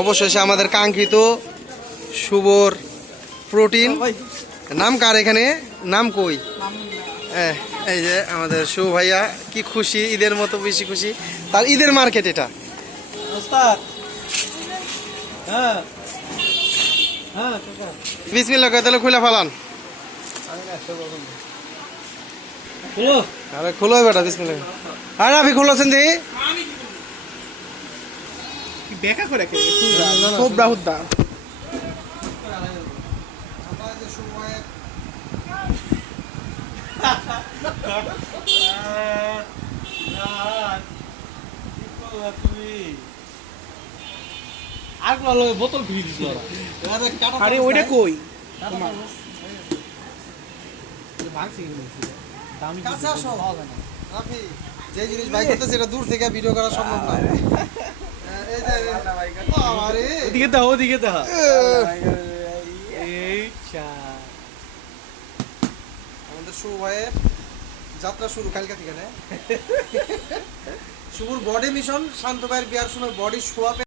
অবশেষে আমাদের কাঙ্ক্ষিত শুভর প্রোটিন নাম কার এখানে নাম কই এই যে আমাদের শুভ ভাইয়া কি খুশি ঈদের মতো বেশি খুশি তার ঈদের মার্কেট এটা বিসমিল্লাহ কয় তাহলে খুলে ফেলান আরে খুলো বেটা বিসমিল্লাহ আরে আপনি খুলেছেন দি বেকা করে খুব রাহুদ্দা আর বোতল ভিড় দিছিল আরে ওইটা কই যে জিনিস ভাই করতেছে এটা দূর থেকে ভিডিও করা সম্ভব না ওদিকে দাও ওদিকে দাও আমাদের শুভ ভাইয়ের যাত্রা শুরু কালকা থেকে শুভর বডি মিশন শান্ত ভাইয়ের বিয়ার সময় বডি শোয়া